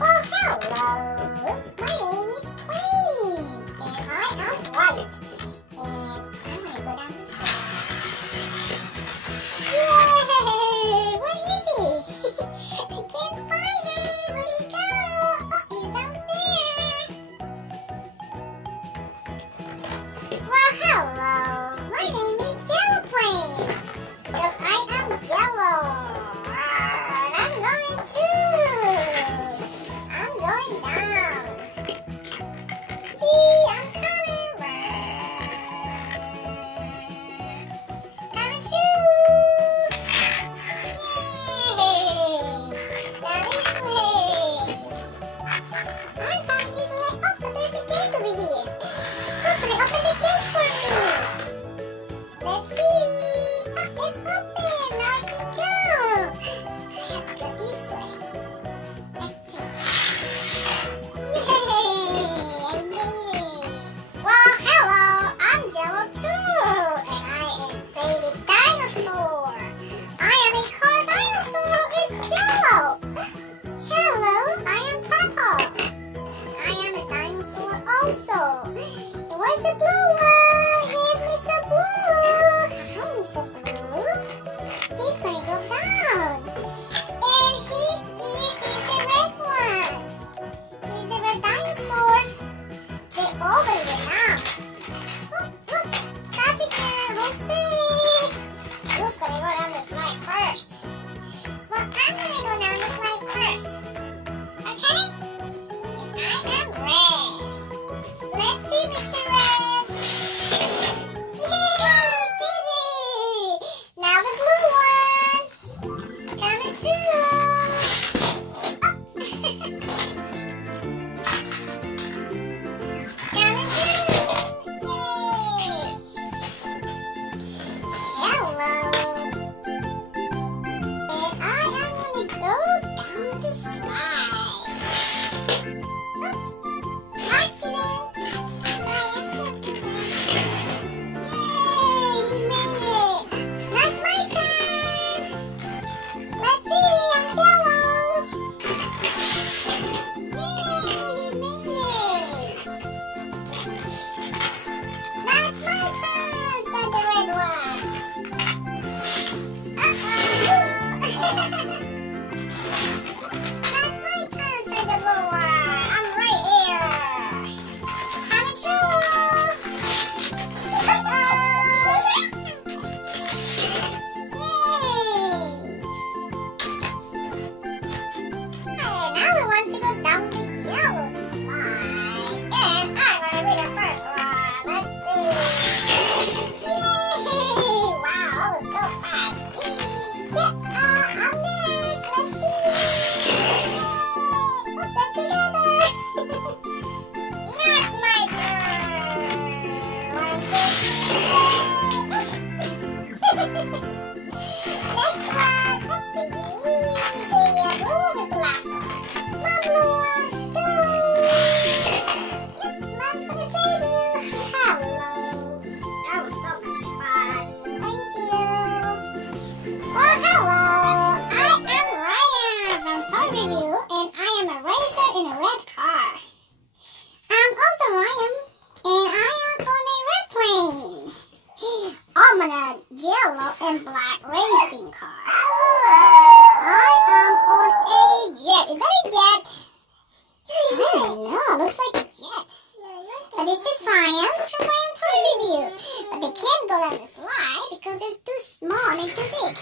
Oh, hello! My name is Queen, and I am white. And I'm gonna go down the stairs. Yay! Where is he? I can't find him! Where'd he go? Oh, he's downstairs! Well, hello! My name is Jello Plane. Because I am Jello. And I'm going down. Gee, I'm coming. Coming too. Yay! Down this way. I'm coming this way. Oh, but there's a gate over here. Who's gonna open the gate for me? Let's see. Oh, it's open. Now I can go. I have to go this way. Let's see. Yay! I made it. Well, hello. I'm Jello too, and I am baby dinosaur. I am a car dinosaur who is Jello. Hello, I am purple. I am a dinosaur also. And where's the blue one? Here's Mr. Blue. Hi, Mr. Blue. He's gonna go down. And here is the red one. He's the red dinosaur. They all gonna go down. Look, traffic jam. Let's see. Who's gonna go down the slide first? Well, I'm gonna go down the slide first. Okay? And I am red. Let's see, Mr. Red. Yay! Did it! Now the blue one. Coming through. Coming through. Yay! Hello. And I am gonna go down the slide. Oops. Accident. Yay! He made it. Now it's my turn. Let's see. I'm Jello. Yay! He made it. Now it's my turn, said the red one. Now it's my turn, said the blue one. I'm right here. Coming through. Yay! Now we want to go down the yellow slide. And I'm gonna be the first one. Let's see. Yay! Wow, that was so fast. Yeah, I'm next. Let's see. Put them together. Now it's my turn. 1, 2, 3. Next one. Oh, baby. Baby, blue one is the last one. My blue one. Go. Yep, Mom's gonna save you. Hello. That was so much fun. Thank you. Well, hello. I am Ryan from Toy Review, and I am a racer in a red car. I'm also Ryan, and I am on a red plane. I'm on a yellow and black racing car. I am on a jet. Is that a jet? I don't know. Looks like a jet. But this is Ryan from Ryan Toy Review. But they can't go down the slide because they're too small and too big.